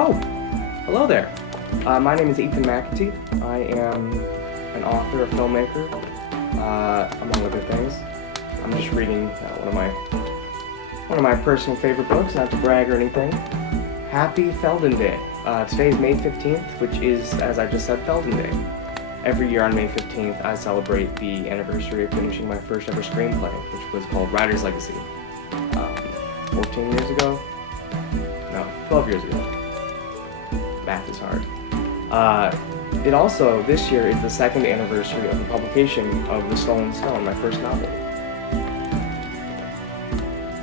Oh, hello there. My name is Ethan McAtee. I am an author, a filmmaker, among other things. I'm just reading one of my personal favorite books, not to brag or anything. Happy Theldin Day. Today is May 15th, which is, as I just said, Theldin Day. Every year on May 15th, I celebrate the anniversary of finishing my first ever screenplay, which was called Writer's Legacy. 14 years ago? No, 12 years ago. Math is hard. It also, this year, is the second anniversary of the publication of The Stolen Stone, my first novel.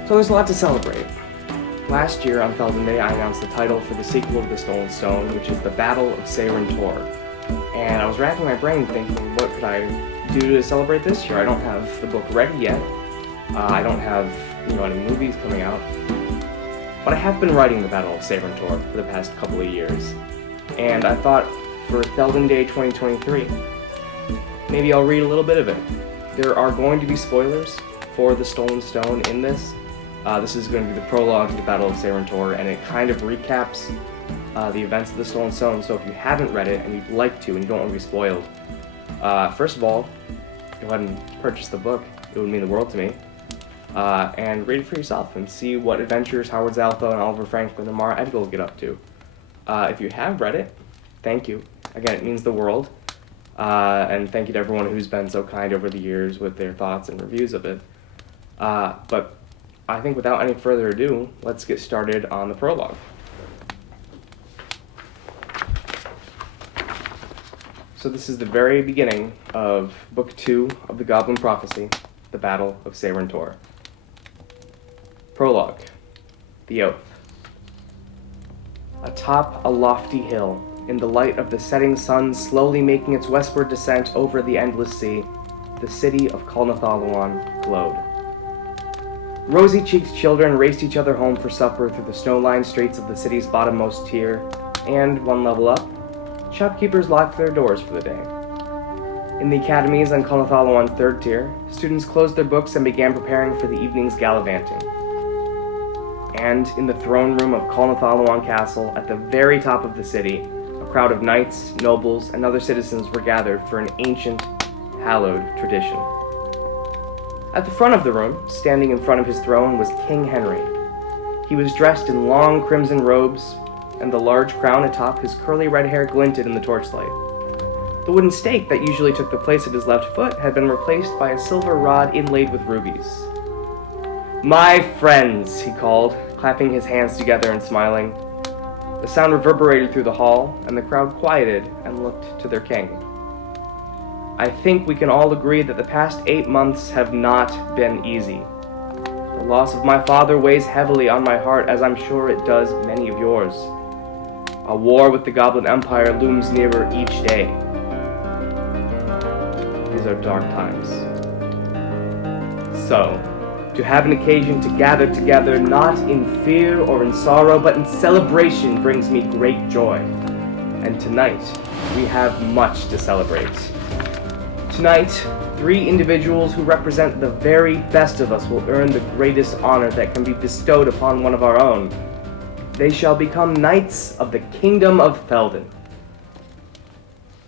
So there's a lot to celebrate. Last year, on Theldin Day, I announced the title for the sequel to The Stolen Stone, which is The Battle of Sehran Tor. And I was racking my brain thinking, what could I do to celebrate this year? I don't have the book ready yet. I don't have, any movies coming out. But I have been writing The Battle of Sehran Tor for the past couple of years. And I thought, for Theldin Day 2023, maybe I'll read a little bit of it. There are going to be spoilers for The Stolen Stone in this. This is going to be the prologue to The Battle of Sehran Tor, and it kind of recaps the events of The Stolen Stone, so if you haven't read it and you'd like to and you don't want to be spoiled, first of all, go ahead and purchase the book. It would mean the world to me. And read it for yourself and see what adventures Howard Zaltho and Oliver Franklin and Mara Edgell get up to. If you have read it, thank you. Again, it means the world. And thank you to everyone who's been so kind over the years with their thoughts and reviews of it. But I think without any further ado, let's get started on the prologue. So this is the very beginning of Book 2 of the Goblin Prophecy, The Battle of Sehran Tor. Prologue. The Oath. Atop a lofty hill, in the light of the setting sun slowly making its westward descent over the endless sea, the city of Kalnathalawan glowed. Rosy-cheeked children raced each other home for supper through the snow-lined streets of the city's bottommost tier, and, one level up, shopkeepers locked their doors for the day. In the academies on Kalnathalawan's third tier, students closed their books and began preparing for the evening's gallivanting. And in the throne room of Kalnathalawan Castle, at the very top of the city, a crowd of knights, nobles, and other citizens were gathered for an ancient, hallowed tradition. At the front of the room, standing in front of his throne, was King Henry. He was dressed in long crimson robes, and the large crown atop his curly red hair glinted in the torchlight. The wooden stake that usually took the place of his left foot had been replaced by a silver rod inlaid with rubies. "My friends," he called, clapping his hands together and smiling. The sound reverberated through the hall, and the crowd quieted and looked to their king. "I think we can all agree that the past 8 months have not been easy. The loss of my father weighs heavily on my heart, as I'm sure it does many of yours. A war with the Goblin Empire looms nearer each day. These are dark times. So, to have an occasion to gather together, not in fear or in sorrow, but in celebration, brings me great joy. And tonight, we have much to celebrate. Tonight, 3 individuals who represent the very best of us will earn the greatest honor that can be bestowed upon one of our own. They shall become knights of the Kingdom of Theldin."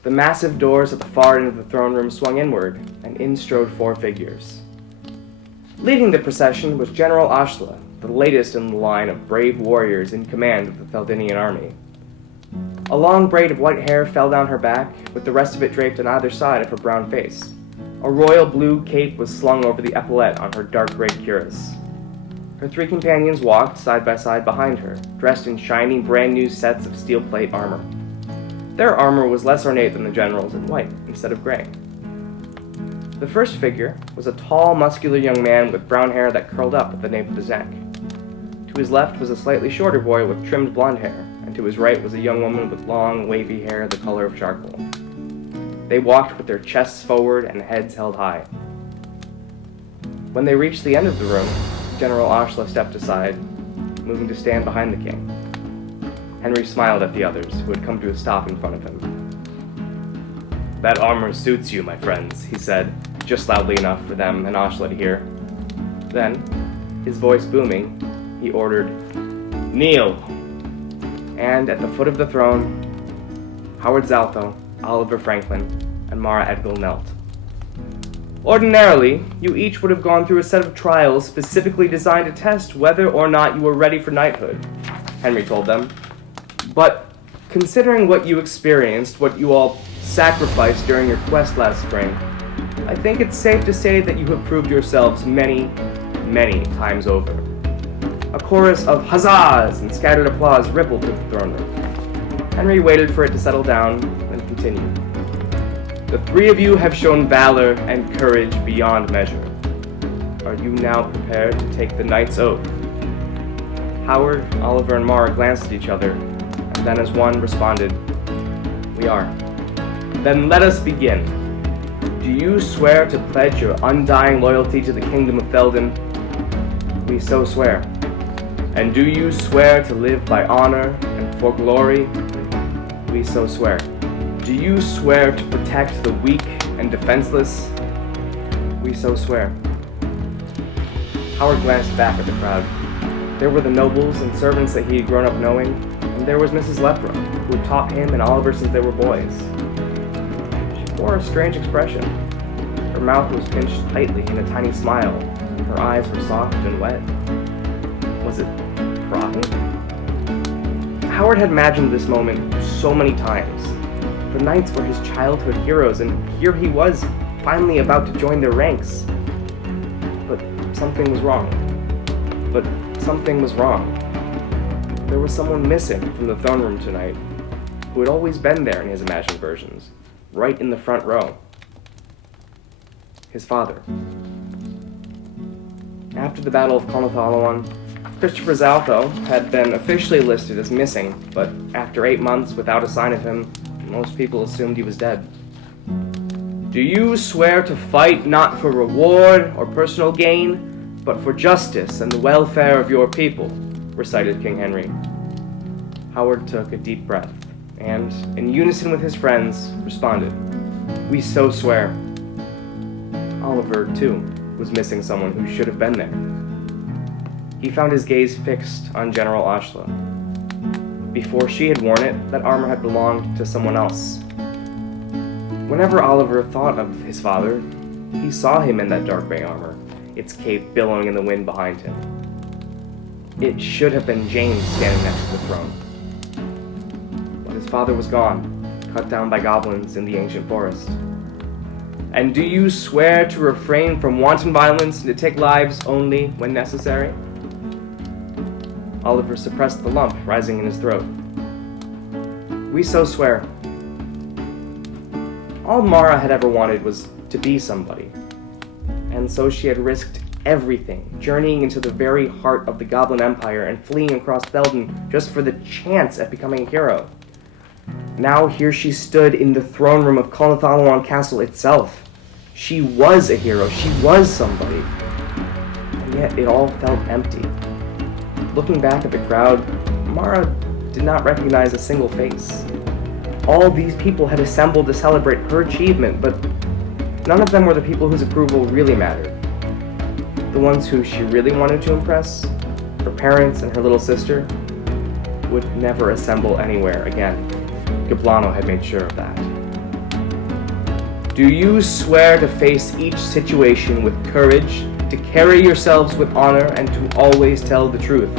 The massive doors at the far end of the throne room swung inward, and in strode 4 figures. Leading the procession was General Ashla, the latest in the line of brave warriors in command of the Theldinian army. A long braid of white hair fell down her back, with the rest of it draped on either side of her brown face. A royal blue cape was slung over the epaulette on her dark gray cuirass. Her 3 companions walked side by side behind her, dressed in shiny, brand-new sets of steel plate armor. Their armor was less ornate than the general's in white instead of gray. The first figure was a tall, muscular young man with brown hair that curled up at the nape of his neck. To his left was a slightly shorter boy with trimmed blonde hair, and to his right was a young woman with long, wavy hair the color of charcoal. They walked with their chests forward and heads held high. When they reached the end of the room, General Ashla stepped aside, moving to stand behind the king. Henry smiled at the others, who had come to a stop in front of him. "That armor suits you, my friends," he said, just loudly enough for them and Ashla to hear. Then, his voice booming, he ordered, "Kneel!" and at the foot of the throne, Howard Zaltho, Oliver Franklin, and Mara Edgell knelt. Ordinarily, you each would have gone through a set of trials specifically designed to test whether or not you were ready for knighthood, Henry told them. But considering what you experienced, what you all sacrificed during your quest last spring, I think it's safe to say that you have proved yourselves many, many times over. A chorus of huzzahs and scattered applause rippled through the throne room. Henry waited for it to settle down, then continued. The three of you have shown valor and courage beyond measure. Are you now prepared to take the knight's oath? Howard, Oliver, and Mara glanced at each other, and then as one responded, "We are." "Then let us begin. Do you swear to pledge your undying loyalty to the kingdom of Theldin?" "We so swear." "And do you swear to live by honor and for glory?" "We so swear." "Do you swear to protect the weak and defenseless?" "We so swear." Howard glanced back at the crowd. There were the nobles and servants that he had grown up knowing, and there was Mrs. Lepra, who had taught him and Oliver since they were boys. She wore a strange expression. Her mouth was pinched tightly in a tiny smile, and her eyes were soft and wet. Was it pride? Howard had imagined this moment so many times. The knights were his childhood heroes, and here he was, finally about to join their ranks. But something was wrong. There was someone missing from the throne room tonight, who had always been there in his imagined versions, right in the front row. His father. After the Battle of Conothalluan, Christopher Zaltho had been officially listed as missing, but after 8 months without a sign of him, most people assumed he was dead. "Do you swear to fight not for reward or personal gain, but for justice and the welfare of your people?" recited King Henry. Howard took a deep breath, and, in unison with his friends, responded, "We so swear." Oliver, too, was missing someone who should have been there. He found his gaze fixed on General Ashla. Before she had worn it, that armor had belonged to someone else. Whenever Oliver thought of his father, he saw him in that dark gray armor, its cape billowing in the wind behind him. It should have been James standing next to the throne. But his father was gone, cut down by goblins in the ancient forest. "And do you swear to refrain from wanton violence and to take lives only when necessary?" Oliver suppressed the lump rising in his throat. "We so swear." All Mara had ever wanted was to be somebody, and so she had risked everything, journeying into the very heart of the Goblin Empire and fleeing across Theldin just for the chance at becoming a hero. Now here she stood in the throne room of Conothalluan Castle itself. She was a hero, she was somebody, and yet it all felt empty. Looking back at the crowd, Mara did not recognize a single face. All these people had assembled to celebrate her achievement, but none of them were the people whose approval really mattered. The ones who she really wanted to impress, her parents and her little sister, would never assemble anywhere again. Gablano had made sure of that. "Do you swear to face each situation with courage, to carry yourselves with honor, and to always tell the truth?"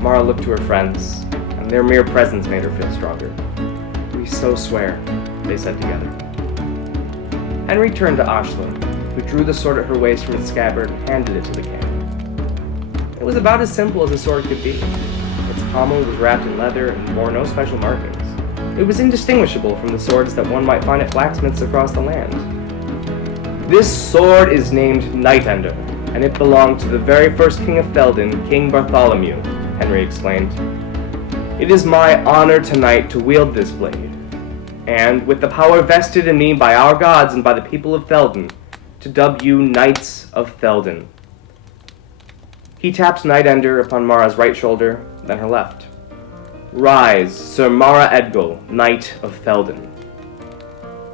Mara looked to her friends, and their mere presence made her feel stronger. "We so swear," they said together. Henry turned to Ashla, who drew the sword at her waist from its scabbard and handed it to the king. It was about as simple as a sword could be. Its pommel was wrapped in leather and bore no special markings. It was indistinguishable from the swords that one might find at blacksmiths across the land. "This sword is named Nightender, and it belonged to the very first king of Theldin, King Bartholomew," Henry explained. "It is my honor tonight to wield this blade, and, with the power vested in me by our gods and by the people of Theldin, to dub you Knights of Theldin." He tapped Nightender upon Mara's right shoulder, then her left. "Rise, Sir Mara Edgell, Knight of Theldin."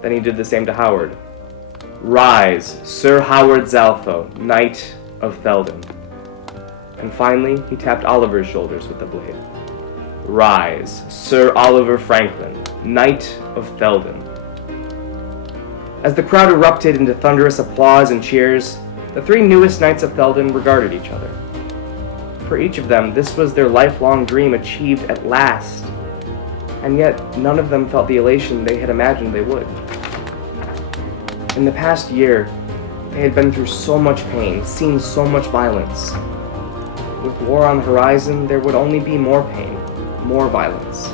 Then he did the same to Howard. "Rise, Sir Howard Zaltho, Knight of Theldin." And finally, he tapped Oliver's shoulders with the blade. rise, Sir Oliver Franklin, Knight of Theldin. As the crowd erupted into thunderous applause and cheers, the three newest Knights of Theldin regarded each other. For each of them, this was their lifelong dream achieved at last, and yet none of them felt the elation they had imagined they would. In the past year, they had been through so much pain, seen so much violence. With war on the horizon, there would only be more pain, more violence.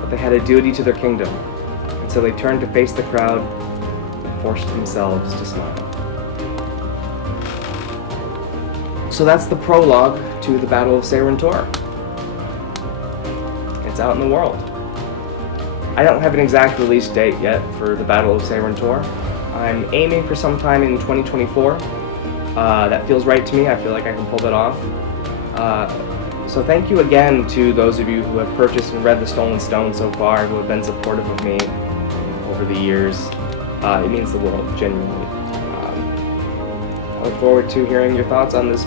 But they had a duty to their kingdom, and so they turned to face the crowd and forced themselves to smile. So that's the prologue to the Battle of Sehran Tor. It's out in the world. I don't have an exact release date yet for the Battle of Sehran Tor. I'm aiming for sometime in 2024. That feels right to me. I feel like I can pull that off. So thank you again to those of you who have purchased and read The Stolen Stone so far, who have been supportive of me over the years. It means the world, genuinely. I look forward to hearing your thoughts on this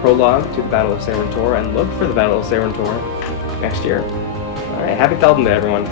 prologue to the Battle of Sehran Tor, and look for the Battle of Sehran Tor next year. Alright, happy Theldin Day, everyone.